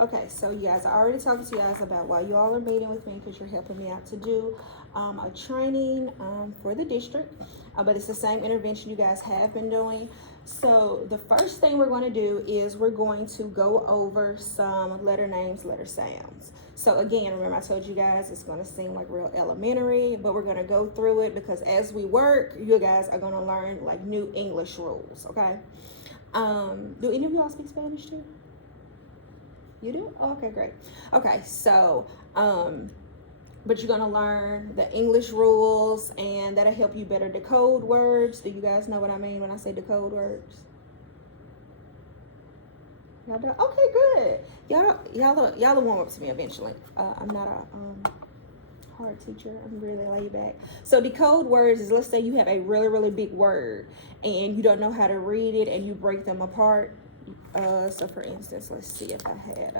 Okay, so you guys, I already talked to you guys about why you all are meeting with me because you're helping me out to do a training for the district, but it's the same intervention you guys have been doing. So the first thing we're going to do is we're going to go over some letter names, letter sounds. So again, remember I told you guys it's going to seem like real elementary, but we're going to go through it because as we work, you guys are going to learn like new English rules, okay? Do any of y'all speak Spanish too? You do? Oh, okay, great. Okay, so, but you're gonna learn the English rules and that'll help you better decode words. Do you guys know what I mean when I say decode words? Y'all do? Okay, good. Y'all will warm up to me eventually. I'm not a hard teacher. I'm really laid back. So decode words is, let's say you have a really, really big word and you don't know how to read it and you break them apart. So for instance, let's see if I had,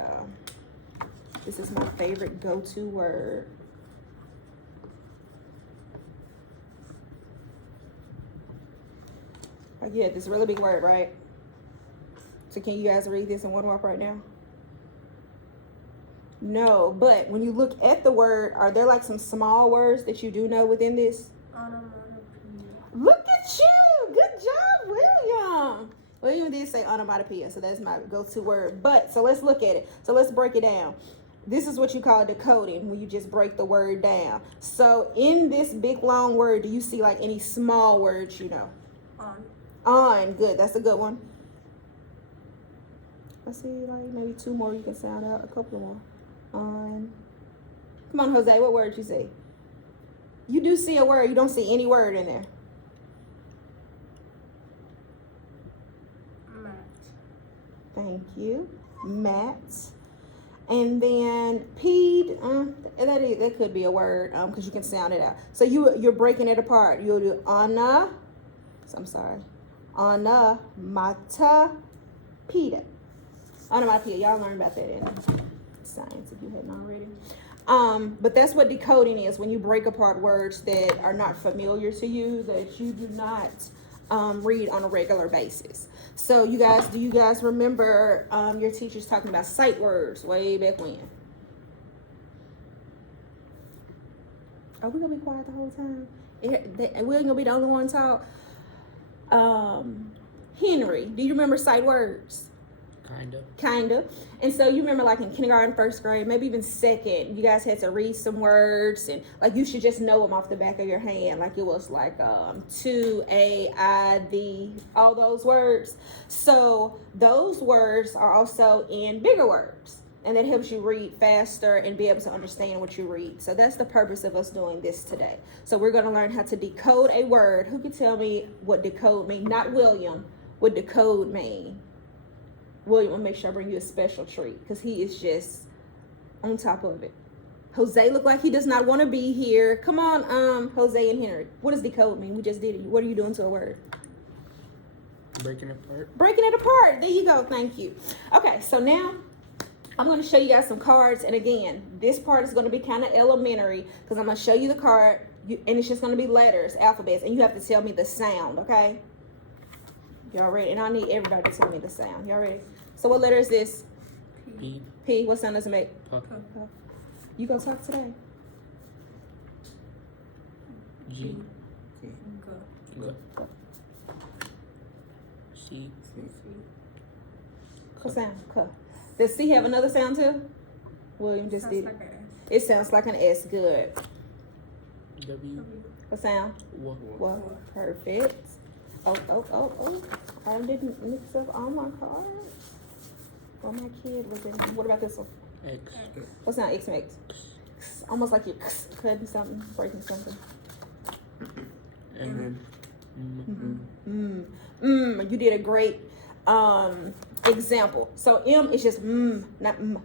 this is my favorite go-to word. Oh, yeah, this really big word, right? So can you guys read this in one walk right now? No, but when you look at the word, are there like some small words that you do know within this? Look at you! Good job, William! William did say onomatopoeia, so that's my go-to word. But, so let's look at it. So let's break it down. This is what you call decoding, when you just break the word down. So in this big long word, do you see like any small words you know? On, good, that's a good one. Let's see, like maybe two more you can sound out, a couple more. On. Come on, Jose, what word you see? You do see a word, you don't see any word in there. Thank you. Mat. And then peed, that could be a word because you can sound it out. So you're breaking it apart. You'll do ana, I'm sorry, ana mata pita. Onomatopoeia, y'all learned about that in science if you hadn't already. But that's what decoding is, when you break apart words that are not familiar to you, that you do not read on a regular basis. So you guys, do you guys remember your teachers talking about sight words way back when? Are we gonna be quiet the whole time? We're gonna be the only one talk. Henry, do you remember sight words? Kinda. And so you remember like in kindergarten, first grade, maybe even second, you guys had to read some words and like you should just know them off the back of your hand. Like it was like to, a, I, the, all those words. So those words are also in bigger words. And that helps you read faster and be able to understand what you read. So that's the purpose of us doing this today. So we're going to learn how to decode a word. Who can tell me what decode means? Not William. What decode mean? William will make sure I bring you a special treat because he is just on top of it. Jose look like he does not want to be here. Come on, Jose and Henry. What does decode mean? We just did it. What are you doing to a word? Breaking it apart. Breaking it apart. There you go. Thank you. Okay, so now I'm going to show you guys some cards. And again, this part is going to be kind of elementary because I'm going to show you the card and it's just going to be letters, alphabets, and you have to tell me the sound, okay? Y'all ready? And I need everybody to tell me the sound. Y'all ready? So what letter is this? P. P. What sound does it make? P. You gonna talk today? G. Go. Go. C. What sound? K. Does C have another sound too? William just did. Like It sounds like an S. Good. W. What sound? W. Well, perfect. Oh. I didn't mix up all my cards. Well, my kid was in. What about this one? X. What sound X makes? Almost like you're cutting something, breaking something. And You did a great example. So M is just not m.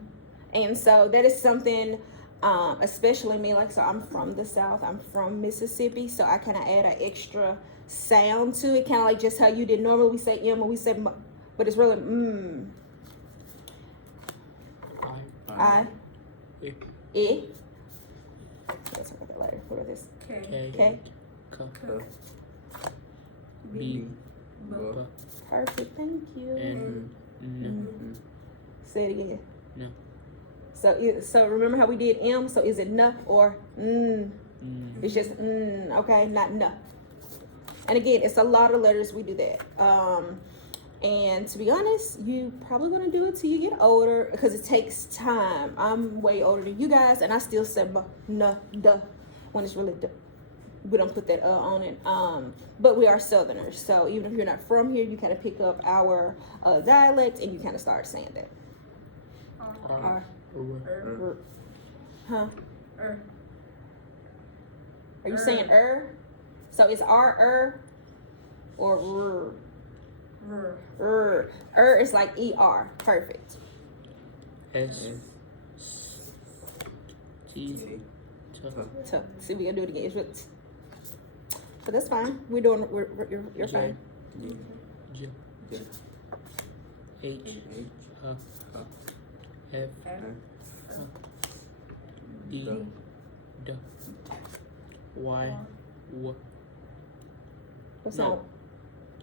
And so that is something, especially me, like, so I'm from the South, I'm from Mississippi, so I kind of add an extra sound to it, kind of like just how you did. Normally we say M or we say m, but it's really I. E. Let's talk about that later. What is this? K. K. K. B. B. B. Perfect. Thank you. N. N. Say it again. No. So remember how we did M? So is it N or N? It's just N, okay, not N. And again, it's a lot of letters we do that. And to be honest, you probably gonna do it till you get older because it takes time. I'm way older than you guys, and I still say B, N, D when it's really D. We don't put that on it. But we are Southerners, so even if you're not from here, you kind of pick up our dialect and you kind of start saying that. R. Huh? Er. Are you saying So it's R or is like ER. Perfect. S. T. So see, we gotta do it again. It's with t. But that's fine. You're J. fine. J. H. F. D. D. Y. W. What's No. that?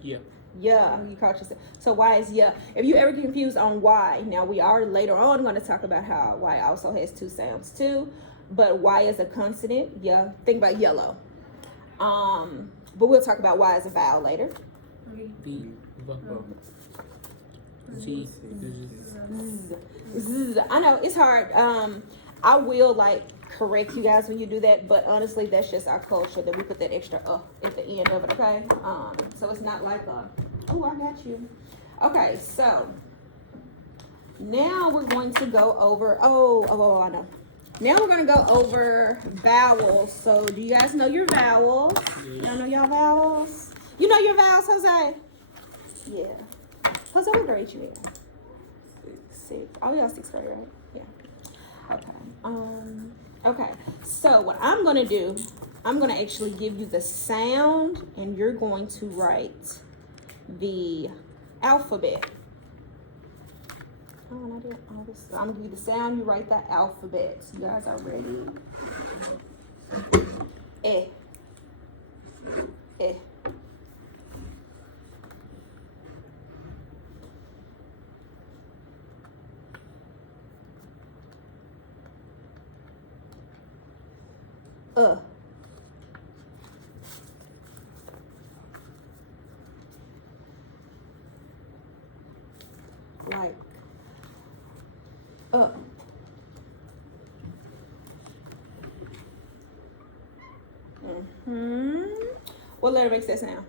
Yeah. Yeah, you caught yourself. So Y is yeah. If you ever get confused on Y, now we are later on going to talk about how Y also has two sounds too, but Y is a consonant. Yeah, think about yellow. But we'll talk about Y as a vowel later. B. V. Z. Z. Z. I know it's hard. I will like correct you guys when you do that, but honestly, that's just our culture that we put that extra at the end of it. Okay. So it's not like oh, I got you. Okay, so now we're going to go over. Oh, I know. Now we're going to go over vowels. So do you guys know your vowels? Y'all know y'all vowels? You know your vowels, Jose? Yeah. Jose, what grade you in? 6. Oh, y'all 6th grade, right? Yeah. Okay. Okay. So what I'm going to do, I'm going to actually give you the sound, and you're going to write the alphabet. Oh, and I did all this. I'm gonna give you the sound. You write the alphabet. You guys are ready? Eh. Eh. Like up. What letter makes that sound?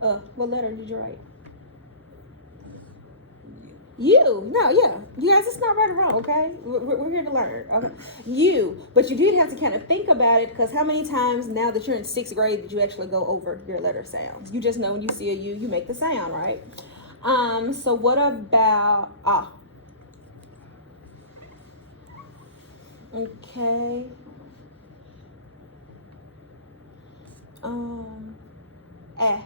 What letter did you write? You. No, yeah. You guys, it's not right or wrong, okay? We're here to learn. Okay. You. But you did have to kind of think about it, because how many times now that you're in 6th grade did you actually go over your letter sounds? You just know when you see a U, you make the sound, right? So what about ah? Okay. Eh.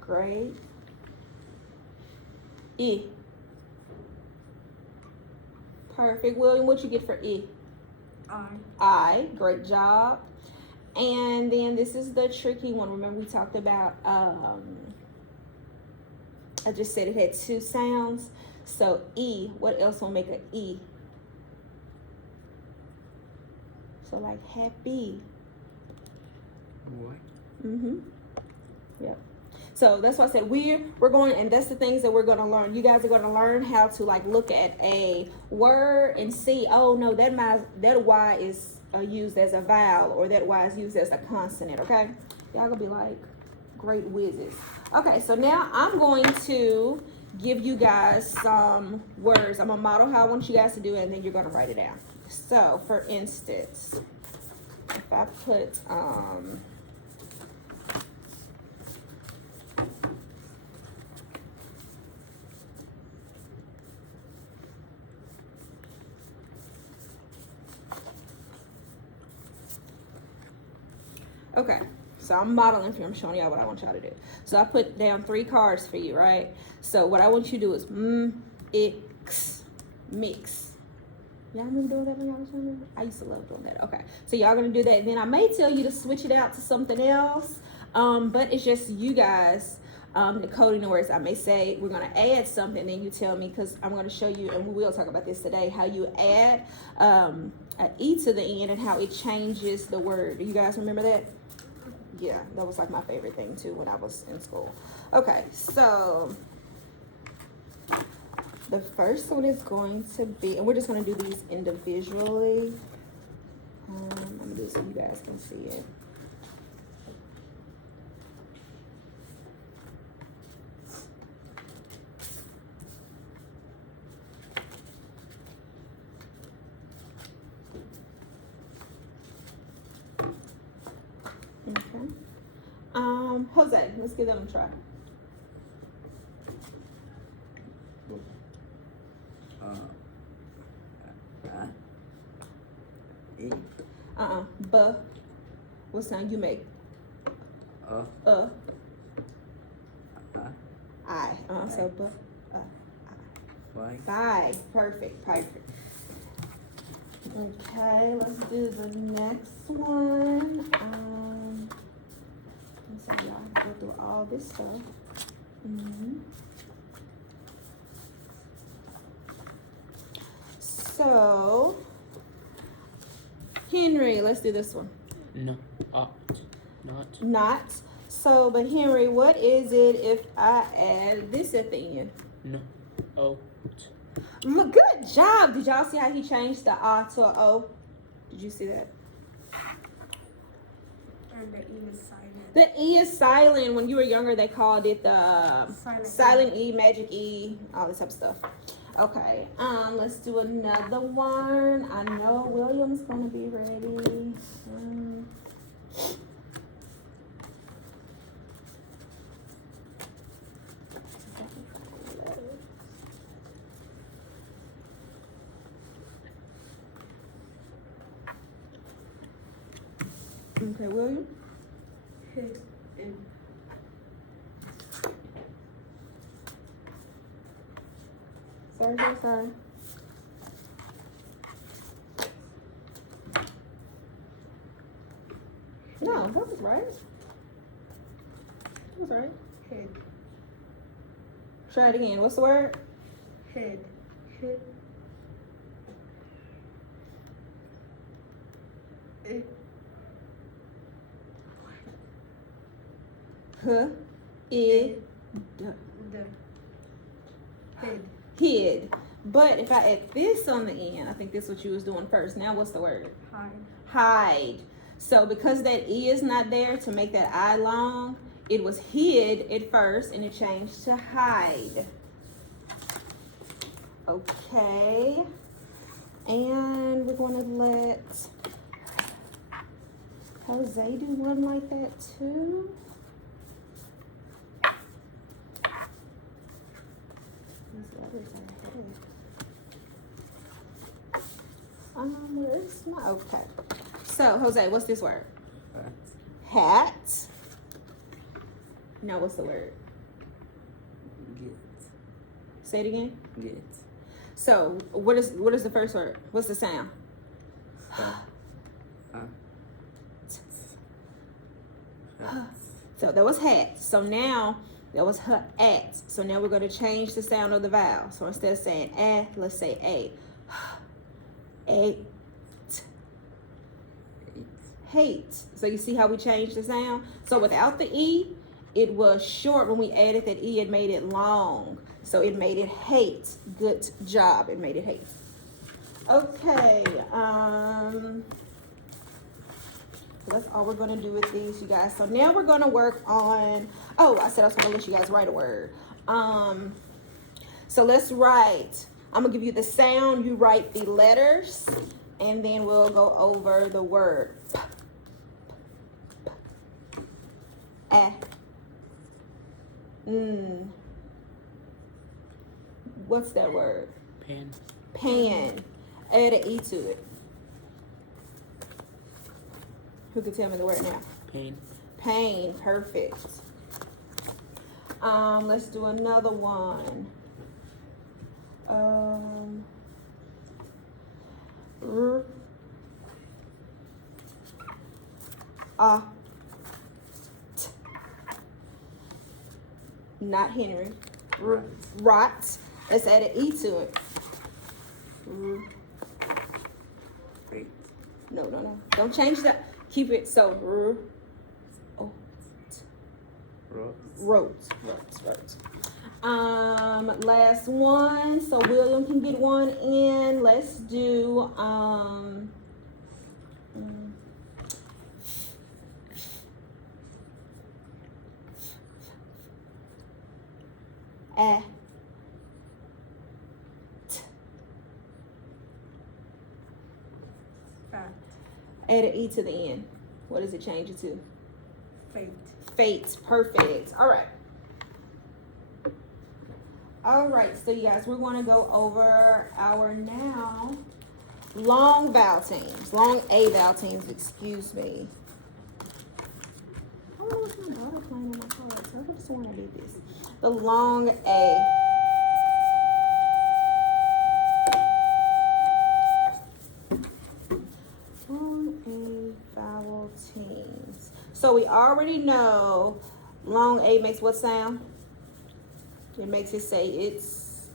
Great. E. Perfect. William, what you get for E? I. Great job. And then this is the tricky one. Remember we talked about, I just said it had 2 sounds. So E, what else will make an E? So like happy. What? Yep. So that's why I said we're going, and that's the things that we're going to learn. You guys are going to learn how to like look at a word and see, oh no, that Y is used as a vowel, or that Y is used as a consonant. Okay, y'all gonna be like great whizzes. Okay, so now I'm going to give you guys some words. I'm gonna model how I want you guys to do it, and then you're gonna write it down. So for instance, if I put okay, so I'm modeling for you. I'm showing y'all what I want y'all to do. So I put down 3 cards for you, right? So what I want you to do is mix. Y'all remember doing that when y'all was younger? I used to love doing that. Okay, so y'all gonna do that. Then I may tell you to switch it out to something else, but it's just you guys decoding the words. I may say we're going to add something, then you tell me, because I'm going to show you, and we will talk about this today, how you add an E to the end and how it changes the word. Do you guys remember that? Yeah, that was like my favorite thing too when I was in school. Okay, so the first one is going to be, and we're just going to do these individually. I'm going to do it so you guys can see it. Okay. Jose, let's give them a try. E. B. What sound you make? I. So B. Bye. Perfect. Okay, let's do the next one. So y'all go through all this stuff. So, Henry, let's do this one. No. Not. Not. So, but Henry, what is it if I add this at the end? No. Oh. Look, good job. Did y'all see how he changed the A to a O? Did you see that? And the E is silent. The E is silent. When you were younger, they called it the silent E, magic E, all this type of stuff. Okay, let's do another one. I know William's gonna be ready. Okay, William. Head. Sorry. No, that was right. That was right. Head. Try it again. What's the word? Head. H, I, D. The head. Hid. But if I add this on the end, I think this is what you was doing first. Now what's the word? Hide. So because that E is not there to make that I long, it was hid at first and it changed to hide. Okay. And we're gonna let Jose do one like that too. These letters are heavy. It's not okay. So Jose, what's this word? Hat. Now what's the word? Get. Say it again. Get. So what is the first word? What's the sound? So that was hat. So now that was her at. So now we're going to change the sound of the vowel. So instead of saying a, let's say a. Eight. Hate. So you see how we changed the sound? So without the E, it was short. When we added that E, it made it long. So it made it hate. Good job. It made it hate. Okay. That's all we're going to do with these, you guys. So now we're going to work on, I said I was going to let you guys write a word. So let's write. I'm going to give you the sound. You write the letters. And then we'll go over the word. What's that word? Pan. Pan. Add an E to it. Who can tell me the word now? Pain. Pain. Perfect. Let's do another one. not Henry. Right. Rot. Let's add an E to it. Fate. No. Don't change that. Keep it so. Roads. Roads. Last one. So William can get one in. Let's do Fat. add an E to the end. What does it change it to? Fate. Fate. Perfect. All right, so you guys, we're going to go over our now long vowel teams, long A vowel teams, excuse me. I don't know what's my daughter playing on my cards. I could have sworn I did this. The long A. Long A vowel teams. So we already know long A makes what sound? It makes it say it's,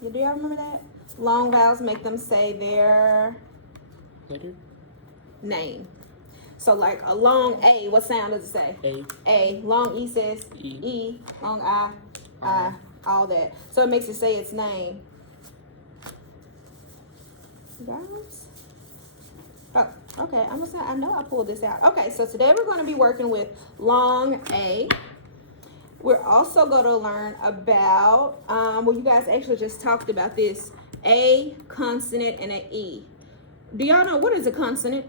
do y'all remember that? Long vowels make them say their Letter. name. So like a long A, what sound does it say? A. A. Long E says E. E. Long I, all that. So it makes it say its name. Guys? Oh, okay. I know I pulled this out. Okay, so today we're going to be working with long A. We're also going to learn about, well, you guys actually just talked about this, A consonant and an E. Do y'all know what is a consonant?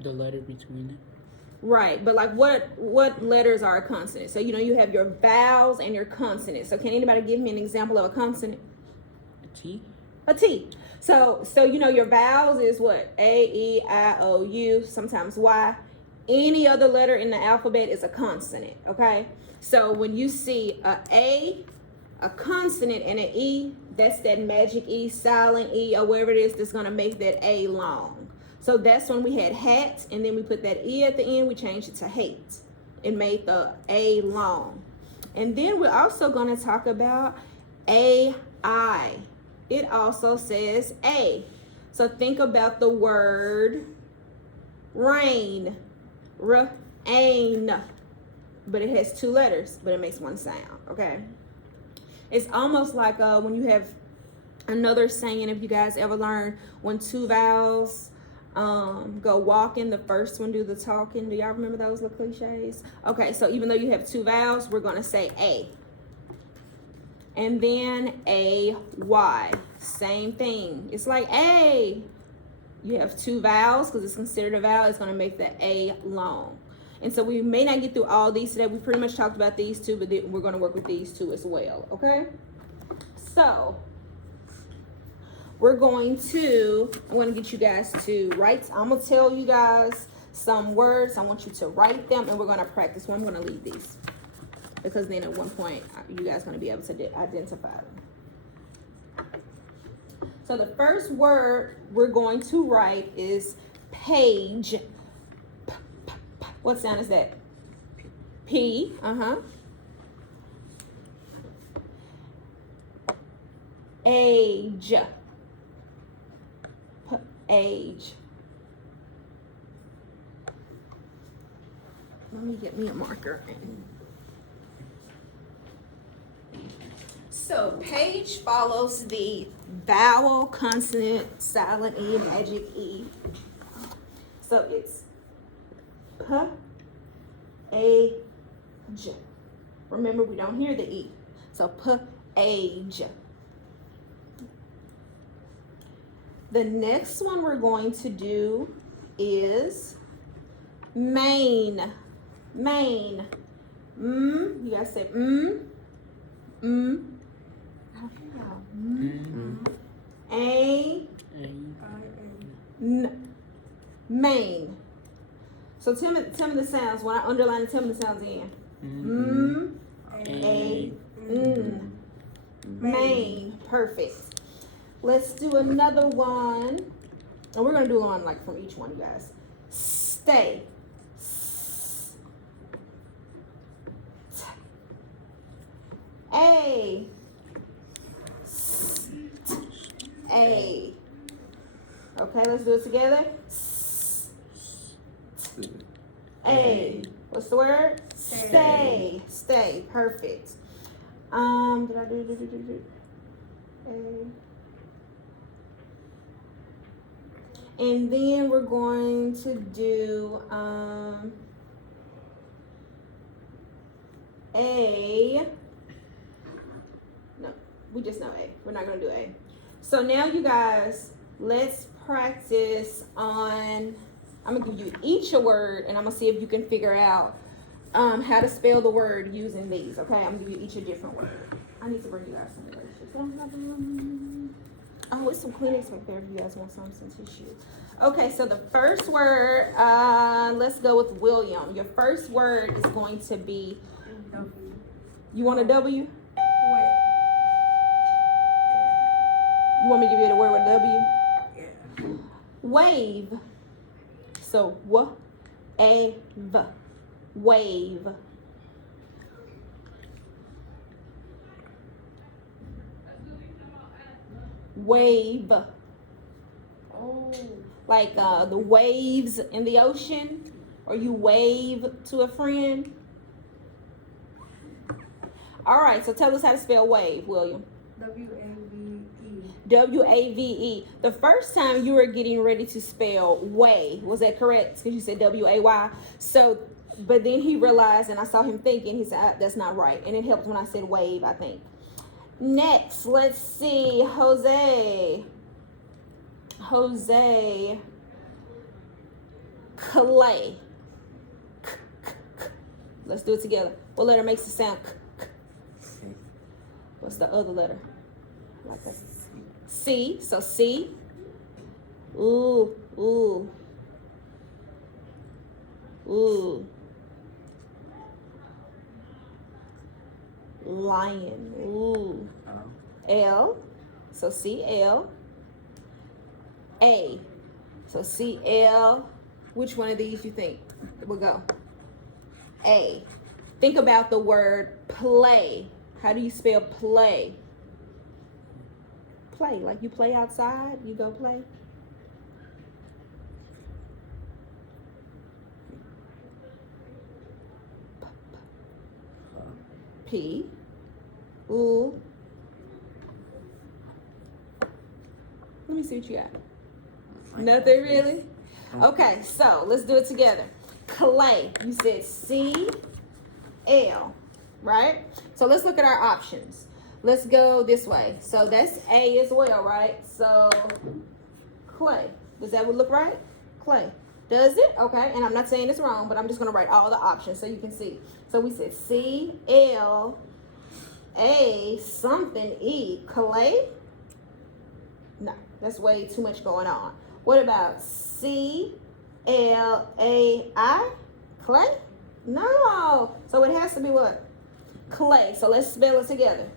The letter between it. Right, but like what letters are a consonant? So, you have your vowels and your consonants. So can anybody give me an example of a consonant? A T. A T. So your vowels is what? A, E, I, O, U, sometimes Y. Any other letter in the alphabet is a consonant, okay? So when you see a consonant, and an E, that's that magic E, silent E, or whatever it is that's gonna make that A long. So that's when we had hat, and then we put that E at the end, we changed it to hate. It made the A long. And then we're also gonna talk about AI. It also says A. So think about the word rain. Rain. But it has two letters, but it makes one sound, okay? It's almost like when you have another saying, if you guys ever learned, when two vowels go walking, the first one do the talking. Do y'all remember those little cliches? Okay, so even though you have two vowels, we're gonna say A. And then A-Y, same thing. It's like A. You have two vowels, because it's considered a vowel, it's gonna make the A long. And so we may not get through all these today. We pretty much talked about these two, but then we're going to work with these two as well, okay? So I'm going to get you guys to write. I'm going to tell you guys some words. I want you to write them, and we're going to practice. I'm going to leave these, because then at one point, you guys are going to be able to identify them. So the first word we're going to write is page. What sound is that? P. Age. Age. Let me get me a marker. So page follows the vowel, consonant, silent E, magic E. So it's P-A-J. Remember, we don't hear the E. So P-A-J. The next one we're going to do is main. Main. You guys say I don't know. Main. So tell me the sounds. When I underline it, tell me the sounds again. Main. Perfect. Let's do another one. And we're going to do one like from each one, you guys. Stay. A. Okay, let's do it together. A. What's the word? Stay. Stay. Perfect. Did I do? A. And then we're going to do A. No, we just know A. We're not gonna do A. So now you guys, let's practice on, I'm gonna give you each a word and I'm gonna see if you can figure out how to spell the word using these, okay? I'm gonna give you each a different word. I need to bring you guys some erasers. Oh, it's some Kleenex right there if you guys want some tissue. Okay, so the first word, let's go with William. Your first word is going to be, W. you want a W? Wait. You want me to give you the word with a W? Yeah. Wave. So, w-a-v. Wave. Wave. Oh. Like the waves in the ocean, or you wave to a friend. All right, so tell us how to spell wave, William. W-A-V-E. W-A-V-E. The first time you were getting ready to spell way, was that correct? Because you said W-A-Y. So, but then he realized, and I saw him thinking, he said, that's not right. And it helped when I said wave, I think. Next, let's see, Jose. Jose. Clay. Let's do it together. What letter makes the sound? What's the other letter? Like a C. So C. Ooh, ooh. Ooh. Lion. Ooh. L. So C L. A. So C L. Which one of these you think will go? A. Think about the word play. How do you spell play? Play, like you play outside, you go play. P. Ooh. Let me see what you got. Nothing really? Okay, so let's do it together. Clay. You said C L, right? So let's look at our options. Let's go this way. So that's A as well, right? So clay. Does that look right? Clay. Does it? Okay. And I'm not saying it's wrong, but I'm just going to write all the options so you can see. So we said C L A something E. Clay? No, that's way too much going on. What about C L A I? Clay? No. So it has to be what? Clay. So let's spell it together.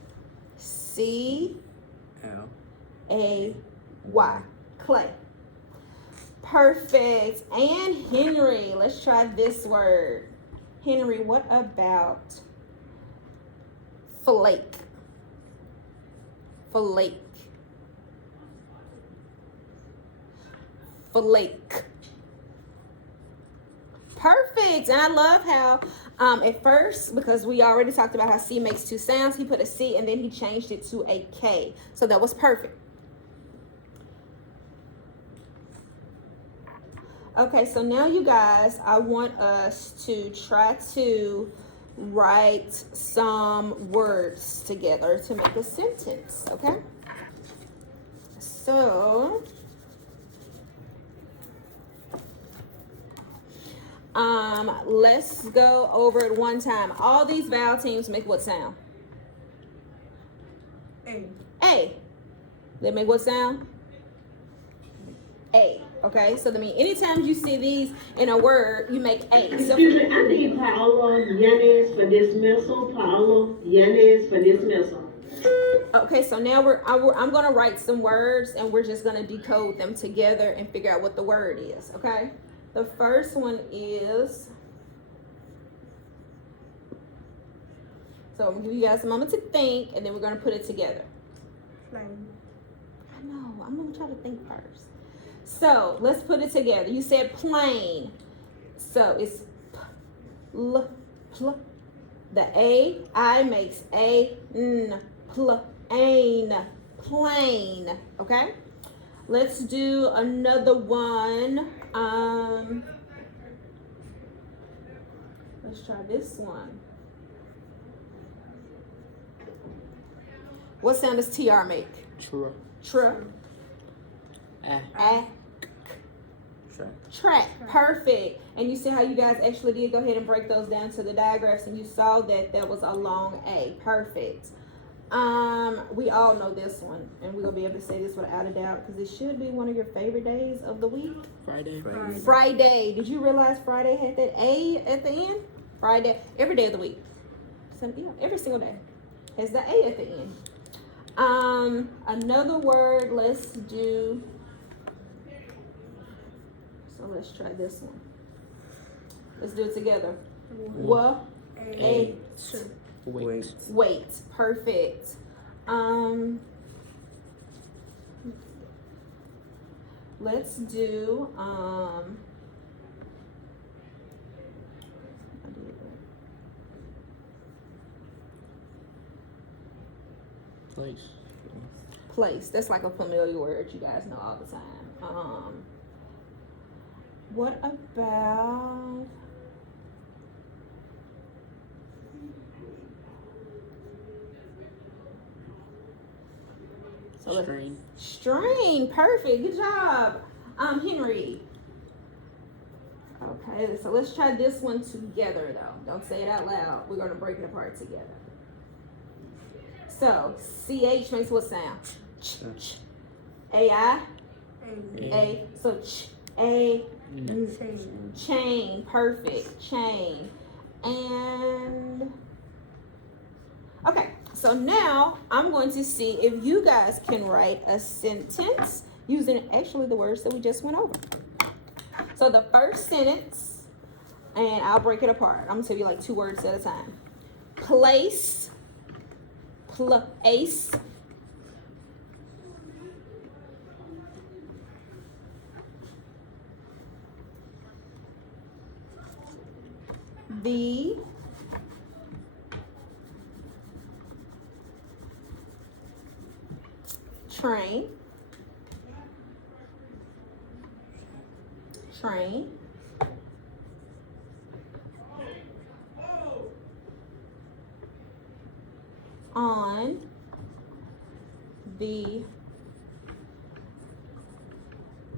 C L A Y. Clay. Perfect. And Henry. Let's try this word. Henry, what about flake? Flake. Flake. Perfect. And I love how at first, because we already talked about how C makes two sounds, he put a C and then he changed it to a K. So that was perfect. Okay, so now you guys, I want us to try to write some words together to make a sentence, okay? So, let's go over it one time. All these vowel teams make what sound? A. A. They make what sound? A. Okay, so that means anytime you see these in a word, you make A. So, Excuse me, I need Paolo Yanez for dismissal. Paolo Yanez for dismissal. okay, so now I'm going to write some words and we're just going to decode them together and figure out what the word is, okay? The first one is, so I'm going to give you guys a moment to think and then we're going to put it together. Flame. I know. I'm gonna try to think first. So let's put it together. You said plain. So it's pl. The I makes a n. Plain. Plain. Okay. Let's do another one. Let's try this one. What sound does TR make? True. Track. Perfect. And you see how you guys actually did go ahead and break those down to the diagraphs, and you saw that there was a long A. Perfect. We all know this one, and we're gonna be able to say this without a doubt because it should be one of your favorite days of the week. Friday. Did you realize Friday had that A at the end? Friday, every day of the week. So yeah, every single day has the A at the end. Another word. Let's do. So let's try this one. Let's do it together. Wait. Perfect. Let's do place. That's like a familiar word you guys know all the time. What about strain? Perfect. Good job, Henry. Okay, so let's try this one together though. Don't say it out loud. We're gonna break it apart together. So CH makes what sound? AI. A. So chain. Perfect. Chain. And okay, so now I'm going to see if you guys can write a sentence using actually the words that we just went over. So the first sentence, and I'll break it apart. I'm gonna tell you like 2 words at a time. Place. The train on the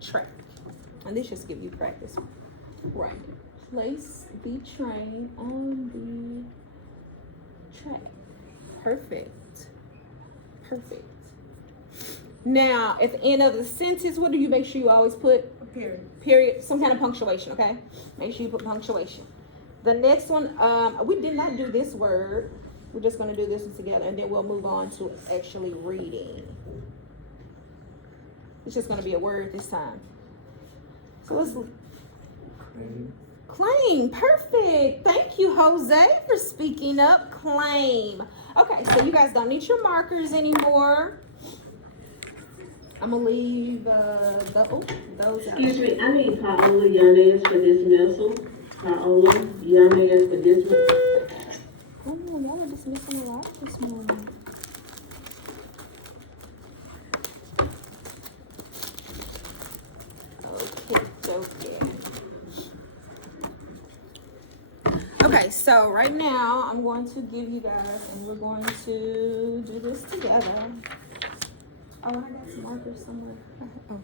track. And this just give you practice. Right. Place the train on the track. Perfect. Now, at the end of the sentence, what do you make sure you always put? A period. Period. Some kind of punctuation, okay? Make sure you put punctuation. The next one, we did not do this word. We're just going to do this one together, and then we'll move on to actually reading. It's just going to be a word this time. So let's... Claim. Perfect. Thank you, Jose, for speaking up. Claim. Okay, so you guys don't need your markers anymore. I'm going to leave those out. Excuse me, I need Paola Yanez for dismissal. Paola Yanez for dismissal. Oh, y'all are dismissing a lot this morning. Okay, so right now I'm going to give you guys, and we're going to do this together. Oh, and I got some markers somewhere. Oh,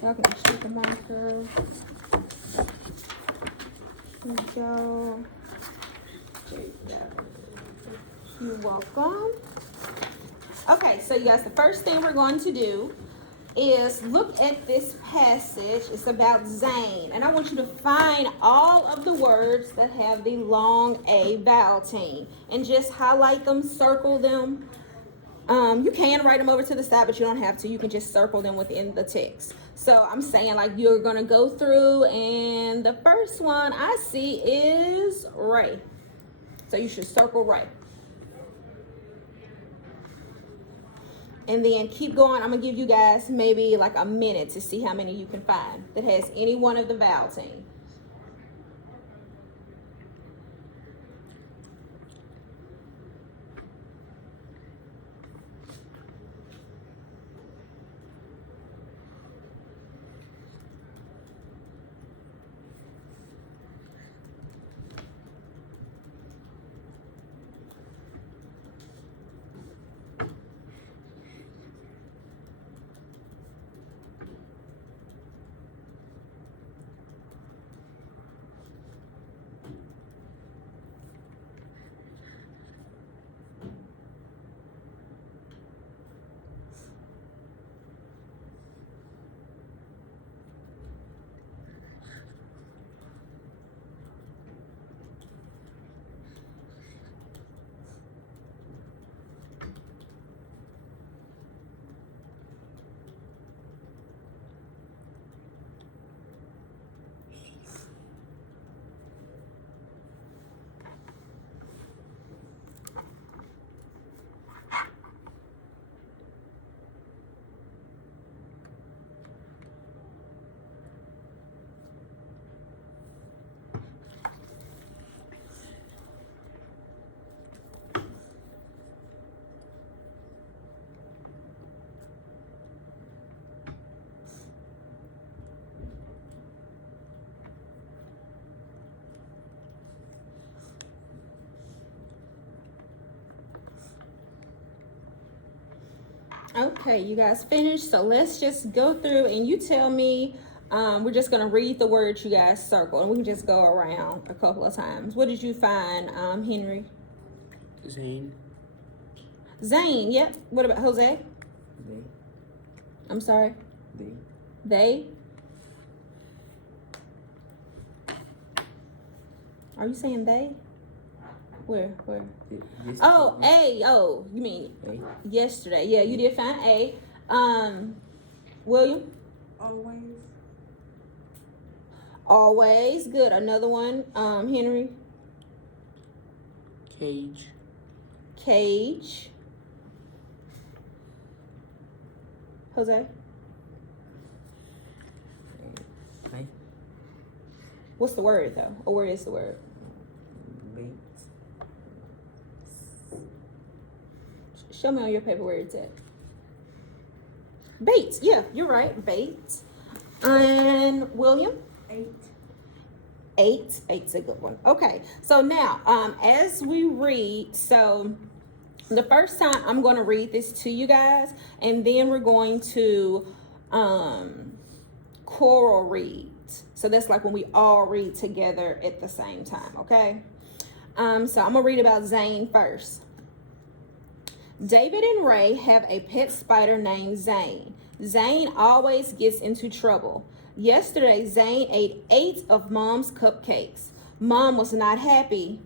y'all can just take the marker. There we go. You're welcome. Okay, so you guys, the first thing we're going to do is look at this passage. It's about Zane, and I want you to find all of the words that have the long A vowel team and just highlight them, circle them. You can write them over to the side, but you don't have to. You can just circle them within the text. So I'm saying like you're gonna go through, and the first one I see is Ray. So you should circle Ray. And then keep going. I'm gonna give you guys maybe like a minute to see how many you can find that has any one of the vowel team. Okay, you guys finished. So let's just go through and you tell me. We're just gonna read the words you guys circle, and we can just go around a couple of times. What did you find, Henry? Zane. Zane. Yep. What about Jose? They. I'm sorry. They. They. Are you saying they? Where? This. Oh, A. Oh, you mean A. yesterday? Yeah, you did find A. William. Always. Always. Good. Another one. Henry. Cage. Cage. Jose. Bait. What's the word though? Or where is the word? Bait. Show me on your paper where it's at. Bates. Yeah, you're right. Bates. And William. 8. 8. 8's a good one. Okay. So now, as we read, so the first time I'm going to read this to you guys, and then we're going to choral read. So that's like when we all read together at the same time. Okay. So I'm going to read about Zane first. David and Ray have a pet spider named Zane. Zane always gets into trouble. Yesterday, Zane ate 8 of Mom's cupcakes. Mom was not happy.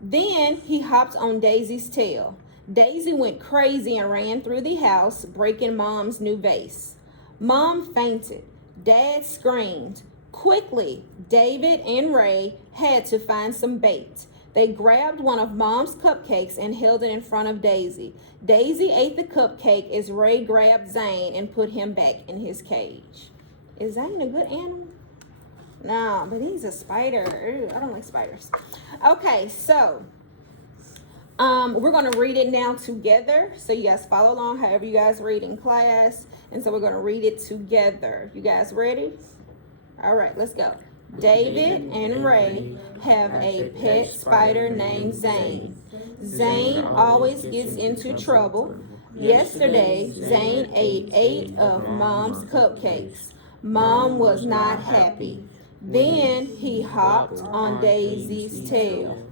Then he hopped on Daisy's tail. Daisy went crazy and ran through the house, breaking Mom's new vase. Mom fainted. Dad screamed. Quickly, David and Ray had to find some bait. They grabbed one of Mom's cupcakes and held it in front of Daisy. Daisy ate the cupcake as Ray grabbed Zane and put him back in his cage. Is Zane a good animal? No, but he's a spider. Ew, I don't like spiders. Okay, so we're going to read it now together. So you guys follow along however you guys read in class. And so we're going to read it together. You guys ready? All right, let's go. David and Ray have a pet spider named Zane. Zane always gets into trouble. Yesterday, Zane ate 8 of Mom's cupcakes. Mom was not happy. Then he hopped on Daisy's tail.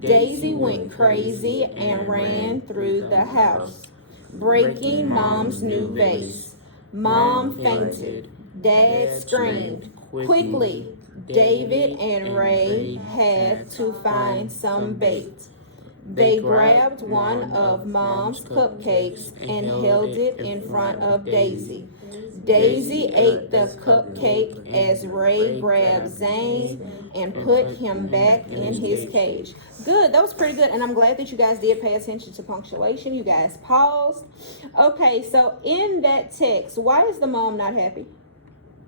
Daisy went crazy and ran through the house, breaking Mom's new vase. Mom fainted. Dad screamed. Quickly, David and Ray had to find some bait. They grabbed one of Mom's cupcakes and held it in front of Daisy. Daisy ate the cupcake as Ray grabbed Zane and put him back in his cage. Good, that was pretty good, and I'm glad that you guys did pay attention to punctuation. You guys paused. Okay, so in that text, why is the mom not happy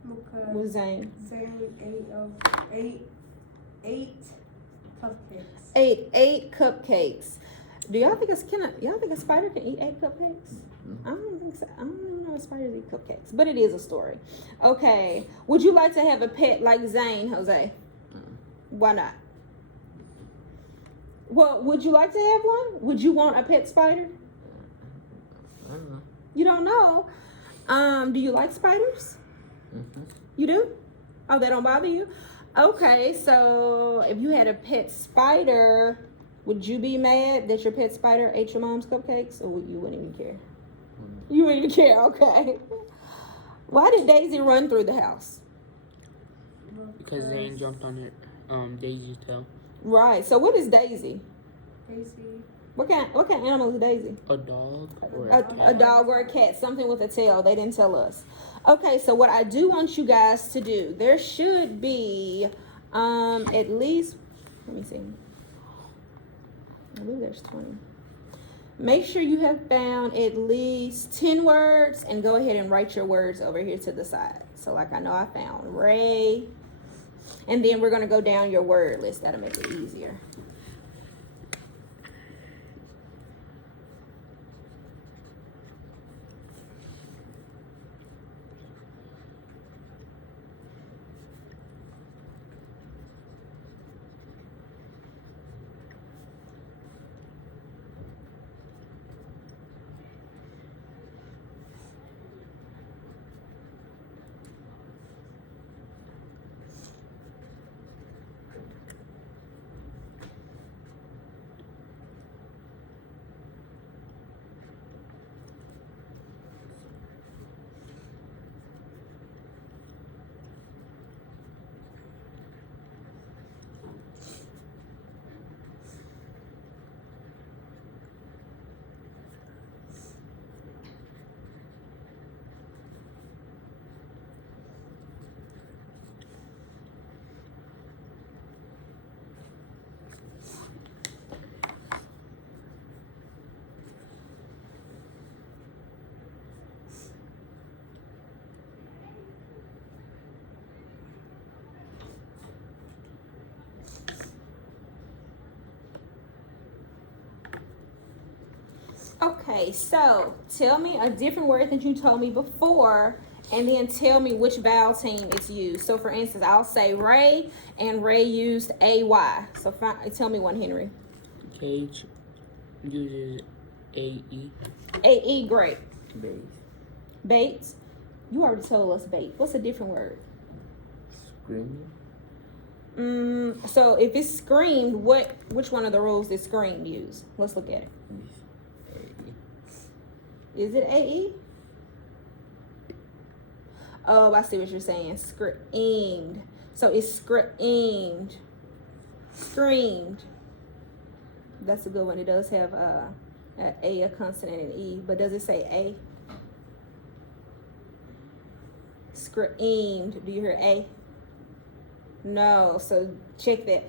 Because with Zane? Zane ate cupcakes. Ate 8 cupcakes. Do y'all think y'all think a spider can eat 8 cupcakes? I don't think so. I don't even know if spiders eat cupcakes, but it is a story. Okay, would you like to have a pet like Zane, Jose? Why not? Well, would you like to have one? Would you want a pet spider? I don't know. You don't know. Do you like spiders? You do? Oh, they don't bother you? Okay, so if you had a pet spider, would you be mad that your pet spider ate your mom's cupcakes, or you wouldn't even care? You wouldn't even care, okay. Why did Daisy run through the house? Because Zane jumped on her Daisy's tail. Right, so what is Daisy? Daisy. What kind of animal is Daisy? A dog or A dog or a cat, something with a tail. They didn't tell us. Okay, so what I do want you guys to do, there should be at least, let me see. I believe there's 20. Make sure you have found at least 10 words and go ahead and write your words over here to the side. So like I know I found Ray. And then we're going to go down your word list. That'll make it easier. Okay, so tell me a different word that you told me before, and then tell me which vowel team it's used. So for instance, I'll say Ray, and Ray used AY. So tell me one, Henry. Cage uses AE. AE, great. Base. Bait. You already told us bait. What's a different word? Screaming. So if it's screamed, which one of the rules did screamed use? Let's look at it. Is it AE? Oh, I see what you're saying. Screamed. So it's screamed. Screamed. That's a good one. It does have a consonant, and E, but does it say A? Screamed. Do you hear A? No. So check that.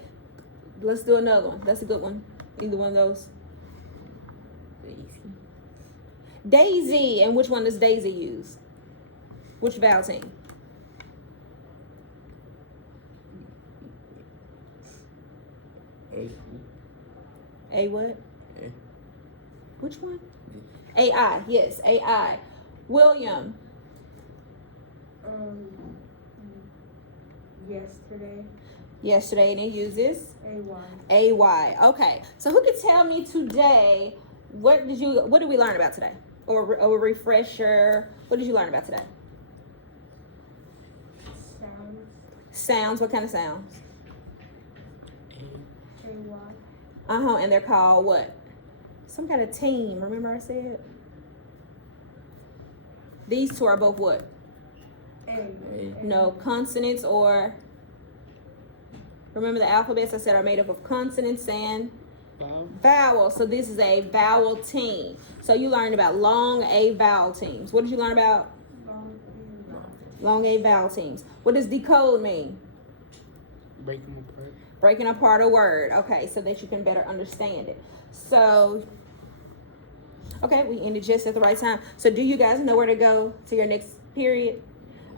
Let's do another one. That's a good one. Either one of those. Daisy. And which one does Daisy use? Which vowel team? A what? A. Which one? AI. Yes, AI. William. Yesterday. Yesterday, and it uses AY. AY. Okay. So who could tell me today, what did we learn about today? Or a refresher. What did you learn about today? Sounds. Sounds. What kind of sounds? AY. And they're called what? Some kind of team. Remember I said? These two are both what? A. No, consonants or... Remember the alphabets I said are made up of consonants and Vowel. So this is a vowel team. So you learned about long A vowel teams. What did you learn about? Long A vowel teams. What does decode mean? Break them apart. Breaking apart a word. Okay, so that you can better understand it. So, okay, we ended just at the right time. So do you guys know where to go to your next period?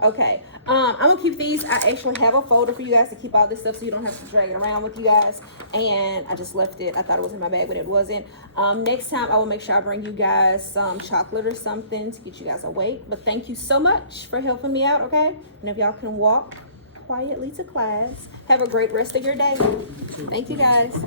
Okay. I'm gonna keep these. I actually have a folder for you guys to keep all this stuff so you don't have to drag it around with you guys. And I just left it. I thought it was in my bag, but it wasn't. Next time I will make sure I bring you guys some chocolate or something to get you guys awake. But thank you so much for helping me out, okay? And if y'all can walk quietly to class, have a great rest of your day. Thank you guys.